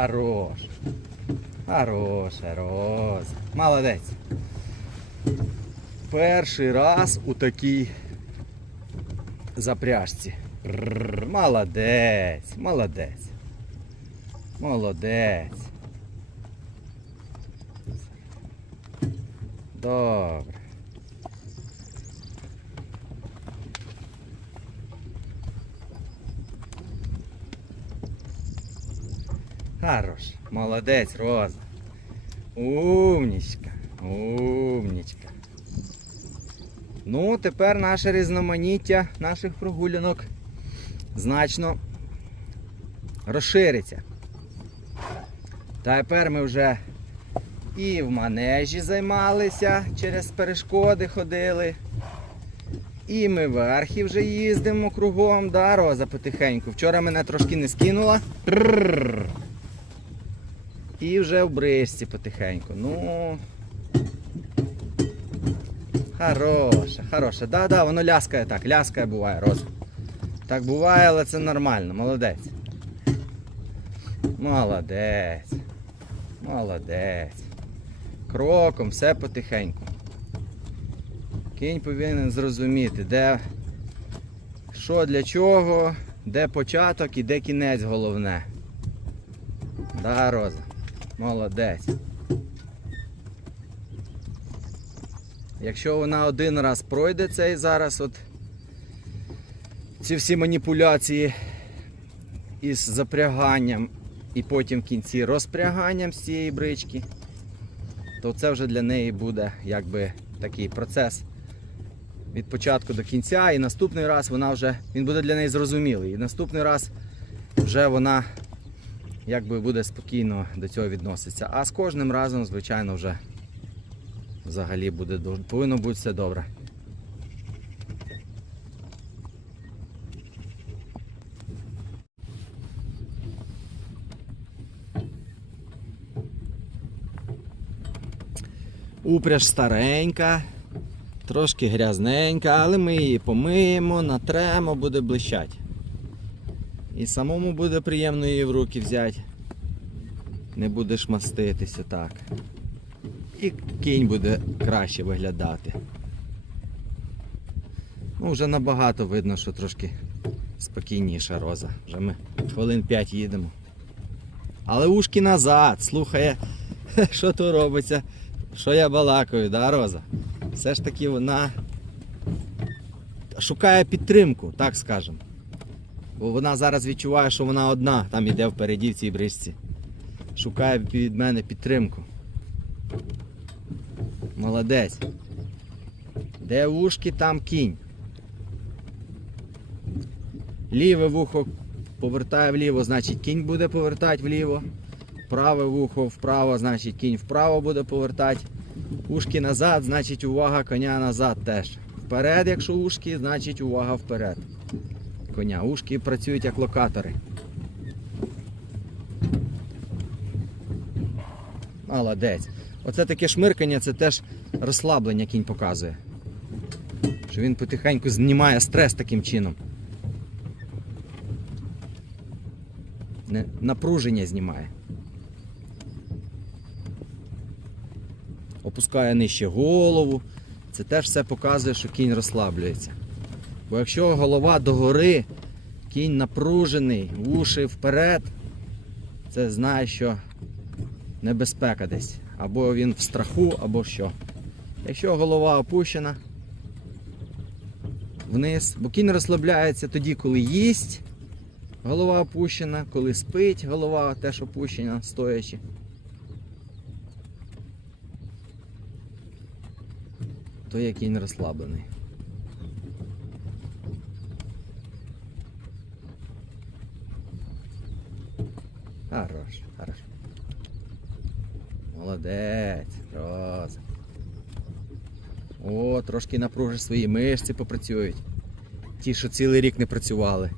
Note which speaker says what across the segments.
Speaker 1: Хорош. Хороша роза. Молодець. Перший раз у такій запряжці. Молодець, молодець. Молодець. Добре. Хорош. Молодець, Роза. Умнічка. Умнічка. Ну, тепер наше різноманіття наших прогулянок значно розшириться. Тепер ми вже і в манежі займалися, через перешкоди ходили. І ми верхи вже їздимо кругом, да, Роза потихеньку. Вчора мене трошки не скинула. І вже в брижці потихеньку. Ну. Хороше, хороше. Да-да, воно ляскає так, ляскає буває, Роза. Так буває, але це нормально. Молодець. Молодець. Молодець. Кроком, все потихеньку. Кінь повинен зрозуміти, де що для чого, де початок і де кінець головне. Да, Роза. Молодець. Якщо вона один раз пройде цей зараз, от ці всі маніпуляції із запряганням і потім в кінці розпряганням з цієї брички, то це вже для неї буде якби такий процес від початку до кінця. І наступний раз вона вже він буде для неї зрозумілий. І наступний раз вже вона якби буде спокійно до цього відноситися. А з кожним разом, звичайно, вже взагалі буде повинно бути все добре. Упряж старенька, трошки грязненька, але ми її помиємо, натремо, буде блищать. І самому буде приємно її в руки взяти. Не будеш маститися так. І кінь буде краще виглядати. Ну, вже набагато видно, що трошки спокійніша роза. Вже ми хвилин 5 їдемо. Але ушки назад, слухає, що тут робиться, що я балакаю, да, Роза? Все ж таки вона шукає підтримку, так скажемо. Бо вона зараз відчуває, що вона одна там іде впереді в цій бричці. Шукає від мене підтримку. Молодець. Де ушки, там кінь. Ліве вухо повертає вліво, значить кінь буде повертати вліво. Праве вухо вправо, значить кінь вправо буде повертати. Ушки назад, значить увага коня назад теж. Вперед, якщо ушки, значить увага вперед. Коня. Ушки працюють як локатори. Молодець. Оце таке шмиркання, це теж розслаблення кінь показує. Що він потихеньку знімає стрес таким чином. Не, напруження знімає. Опускає нижче голову. Це теж все показує, що кінь розслаблюється. Бо якщо голова догори, кінь напружений, уші вперед, це знає, що небезпека десь. Або він в страху, або що. Якщо голова опущена вниз, бо кінь розслабляється тоді, коли їсть, голова опущена, коли спить, голова теж опущена, стоячи. То є кінь розслаблений. Хорош, хорош. Молодець, Роза. О, трошки напружиш свої мишці попрацюють. Ті, що цілий рік не працювали.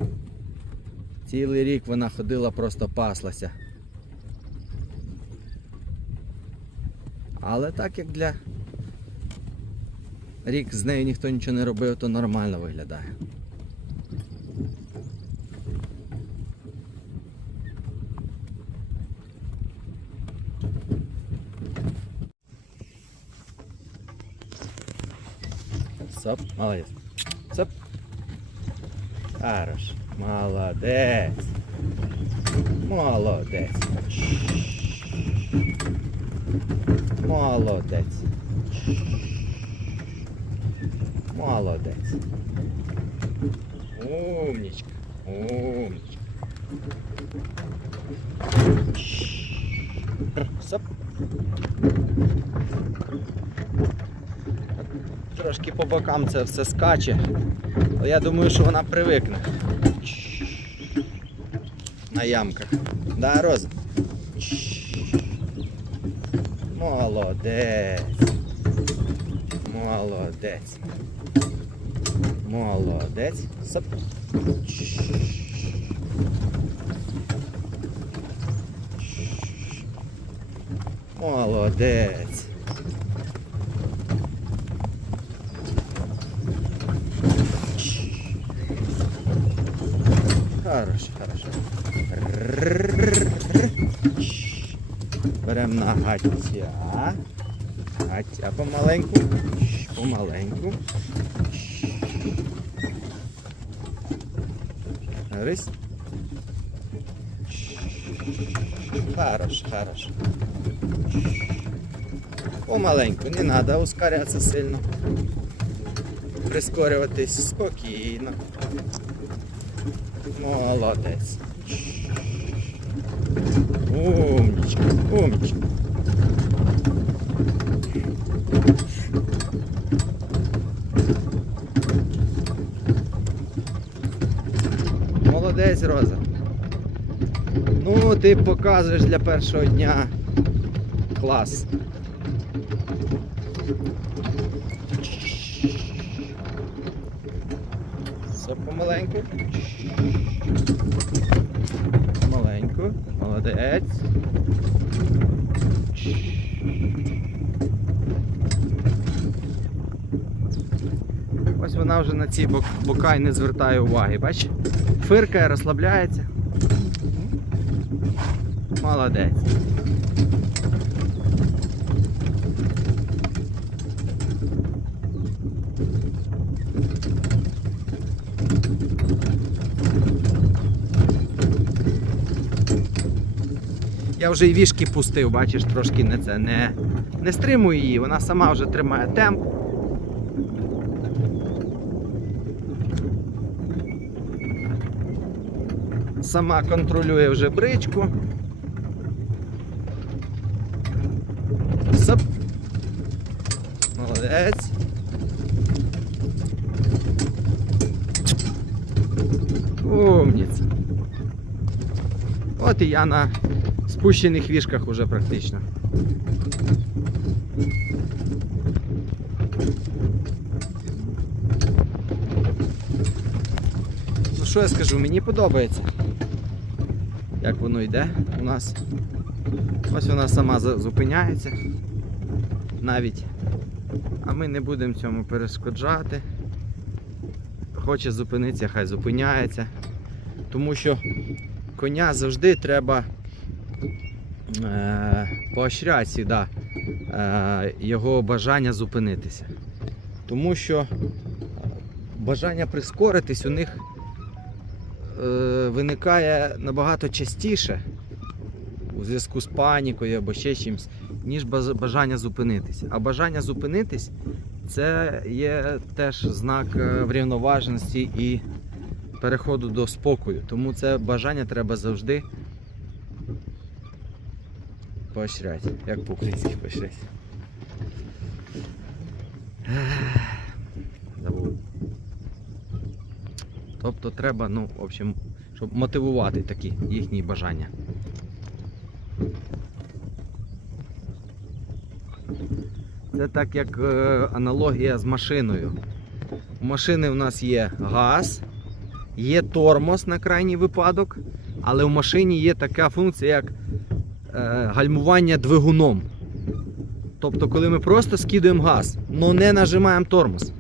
Speaker 1: Цілий рік вона ходила, просто паслася. Але так як для рік з нею ніхто нічого не робив, то нормально виглядає. Соп, молодець. Соп. Хорош. Молодець. Молодець. Молодець. Молодець. Умничка. Умничка. Соп. Трошки по бокам це все скаче. Але я думаю, що вона привикне. На ямках. Да, Роза? Молодець. Молодець. Молодець. Соп. Молодець. Беремо на гаття. Гаття помаленьку. Помаленьку. Рись. Хорош, хорош. Помаленьку, не треба ускорятися сильно. Прискорюватись спокійно. Молодець. Умничка. Молодець, Роза. Ну, ти показуєш для першого дня клас. Все помаленьку. Маленьку. Молодець. Ось вона вже на ці бок- бока й не звертає уваги. Бач? Фиркає, розслабляється. Молодець. Я вже і вішки пустив, бачиш, трошки не це не, не стримую її, вона сама вже тримає темп. Сама контролює вже бричку. Соп. Молодець. Умніця. От і я на спущених вішках уже практично. Ну що я скажу, мені подобається. Як воно йде у нас. Ось вона сама зупиняється. Навіть. А ми не будемо цьому перешкоджати. Хоче зупинитися, хай зупиняється. Тому що коня завжди треба е, поощряти сюди, е, його бажання зупинитися. Тому що бажання прискоритись у них е, виникає набагато частіше у зв'язку з панікою або ще чимось, ніж бажання зупинитися. А бажання зупинитись це є теж знак е, врівноваженості і переходу до спокою. Тому це бажання треба завжди поощряти. Як по-українськи поощряти. Забув. Тобто треба, ну, в общем, щоб мотивувати такі їхні бажання. Це так як е, аналогія з машиною. У машини у нас є газ, є тормоз на крайній випадок, але в машині є така функція, як е, гальмування двигуном. Тобто, коли ми просто скидуємо газ, але не нажимаємо тормоз.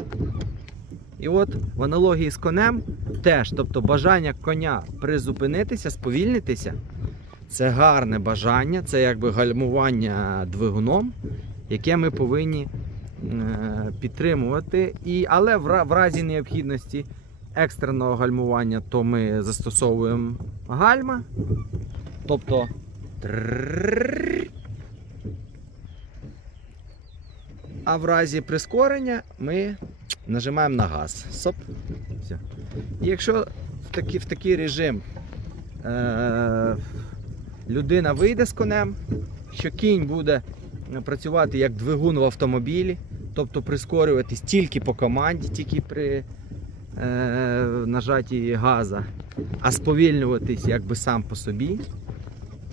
Speaker 1: І от в аналогії з конем теж, тобто бажання коня призупинитися, сповільнитися, це гарне бажання, це якби гальмування двигуном, яке ми повинні е, підтримувати. І, але в, разі необхідності екстреного гальмування, то ми застосовуємо гальма. Тобто. А в разі прискорення ми нажимаємо на газ. Соп. Все. Якщо в такий, в такий режим е- людина вийде з конем, що кінь буде працювати як двигун в автомобілі, тобто прискорюватись тільки по команді, тільки при е, нажатті газа, а сповільнюватись якби сам по собі,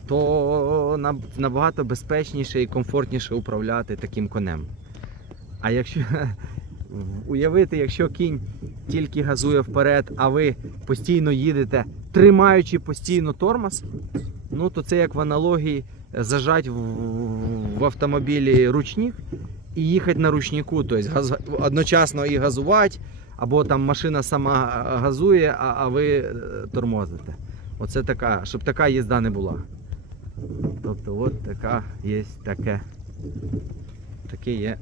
Speaker 1: то набагато безпечніше і комфортніше управляти таким конем. А якщо уявити, якщо кінь тільки газує вперед, а ви постійно їдете, тримаючи постійно тормоз, ну то це як в аналогії зажать в, автомобілі ручник і їхати на ручнику, тобто одночасно і газувати, або там машина сама газує, а, ви е, тормозите. Оце така, щоб така їзда не була. Тобто, от така є таке. Таке є.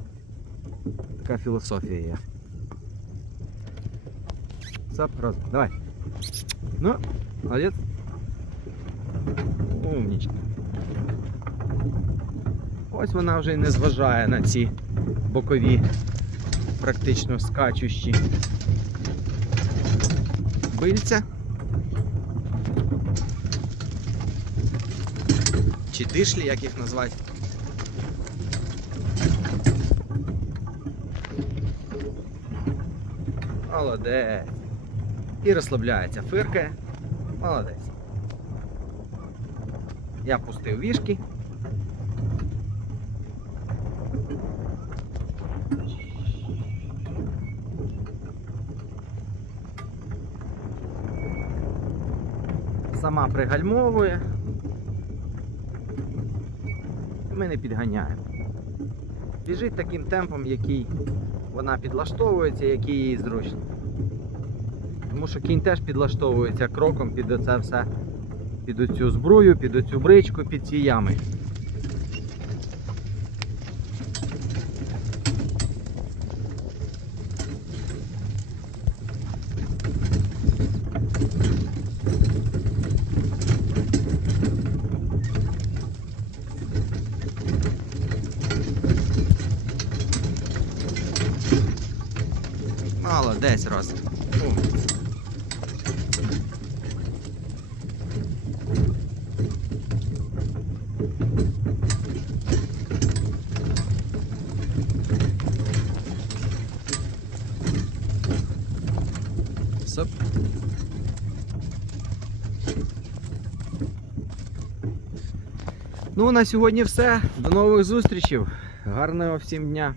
Speaker 1: Така філософія є. Сап, раз, давай. Ну, молодець. Умнічка. Ось вона вже й не зважає на ці бокові, практично скачущі бильця. Чи дишлі, як їх назвати. Молодець. І розслабляється, фиркає. Молодець. Я пустив вішки. Сама пригальмовує. Ми не підганяємо. Біжить таким темпом, який вона підлаштовується, який їй зручно. Тому що кінь теж підлаштовується кроком під оце все, під оцю збрую, під оцю бричку, під ці ями. Молодець, Рос. Ну, на сьогодні все. До нових зустрічей. Гарного всім дня.